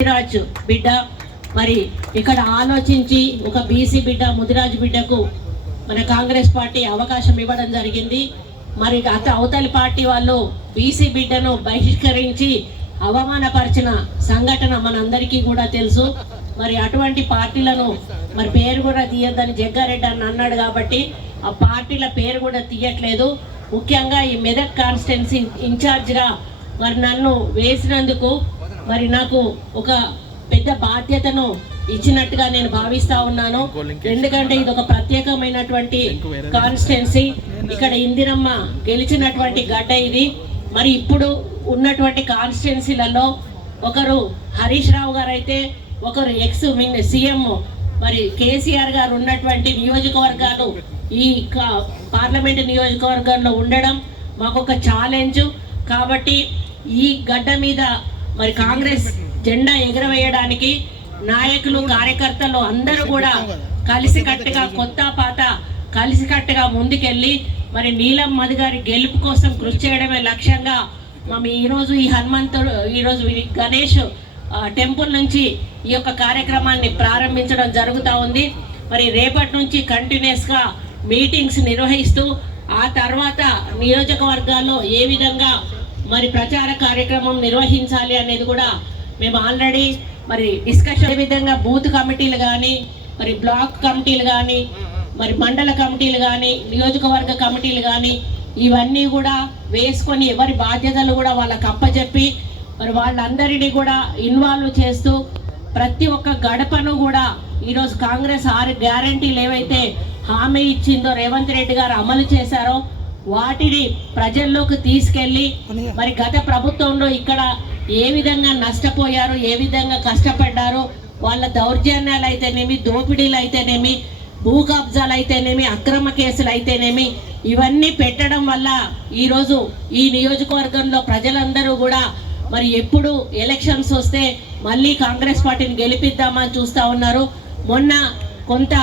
ముదిరాజు బిడ్డ. మరి ఇక్కడ ఆలోచించి ఒక బీసీ బిడ్డ ముదిరాజు బిడ్డకు మన కాంగ్రెస్ పార్టీ అవకాశం ఇవ్వడం జరిగింది. మరి అత అవతలి పార్టీ వాళ్ళు బీసీ బిడ్డను బహిష్కరించి అవమానపరిచిన సంఘటన మనందరికీ కూడా తెలుసు. మరి అటువంటి పార్టీలను మరి పేరు కూడా తీయద్దని జగ్గారెడ్డి అని అన్నాడు కాబట్టి ఆ పార్టీల పేరు కూడా తీయట్లేదు. ముఖ్యంగా ఈ మెదక్ కాన్స్టిట్యున్సీ ఇన్ఛార్జ్గా మరి నన్ను వేసినందుకు మరి నాకు ఒక పెద్ద బాధ్యతను ఇచ్చినట్టుగా నేను భావిస్తా ఉన్నాను. ఎందుకంటే ఇది ఒక ప్రత్యేకమైనటువంటి కాన్స్టిట్యున్సీ ఇక్కడ ఇందిరమ్మ గెలిచినటువంటి గడ్డ ఇది. మరి ఇప్పుడు ఉన్నటువంటి కాన్స్టిట్యున్సీలలో ఒకరు హరీష్ రావు గారు అయితే ఒకరు ఎక్స్ మిన్ సీఎం మరి కేసీఆర్ గారు ఉన్నటువంటి నియోజకవర్గాలు ఈ పార్లమెంట్ నియోజకవర్గంలో ఉండడం మాకు ఒక ఛాలెంజ్ కాబట్టి ఈ గడ్డ మీద మరి కాంగ్రెస్ జెండా ఎగురవేయడానికి నాయకులు కార్యకర్తలు అందరూ కూడా కలిసికట్టుగా కొత్త పాత కలిసికట్టుగా ముందుకెళ్ళి మరి నీలం మధు గారి గెలుపు కోసం కృషి చేయడమే లక్ష్యంగా మేము ఈరోజు ఈ హనుమంతుడు ఈరోజు గణేష్ టెంపుల్ నుంచి ఈ యొక్క కార్యక్రమాన్ని ప్రారంభించడం జరుగుతూ ఉంది. మరి రేపటి నుంచి కంటిన్యూస్గా మీటింగ్స్ నిర్వహిస్తూ ఆ తర్వాత నియోజకవర్గాల్లో ఏ విధంగా మరి ప్రచార కార్యక్రమం నిర్వహించాలి అనేది కూడా మేము ఆల్రెడీ మరి డిస్కషన్ విధంగా బూత్ కమిటీలు కానీ మరి బ్లాక్ కమిటీలు కానీ మరి మండల కమిటీలు కానీ నియోజకవర్గ కమిటీలు కానీ ఇవన్నీ కూడా వేసుకొని ఎవరి బాధ్యతలు కూడా వాళ్ళకి అప్పచెప్పి మరి వాళ్ళందరినీ కూడా ఇన్వాల్వ్ చేస్తూ ప్రతి ఒక్క గడపను కూడా ఈరోజు కాంగ్రెస్ ఆరు గ్యారంటీలు ఏవైతే హామీ ఇచ్చిందో రేవంత్ రెడ్డి గారు అమలు చేశారో వాటిని ప్రజల్లోకి తీసుకెళ్ళి మరి గత ప్రభుత్వంలో ఇక్కడ ఏ విధంగా నష్టపోయారు ఏ విధంగా కష్టపడ్డారో వాళ్ళ దౌర్జన్యాలు అయితేనేమి దోపిడీలు అయితేనేమి భూ కబ్జాలు అయితేనేమి అక్రమ కేసులు అయితేనేమి ఇవన్నీ పెట్టడం వల్ల ఈరోజు ఈ నియోజకవర్గంలో ప్రజలందరూ కూడా మరి ఎప్పుడు ఎలక్షన్స్ వస్తే మళ్ళీ కాంగ్రెస్ పార్టీని గెలిపిద్దామని చూస్తా ఉన్నారు. మొన్న కొంత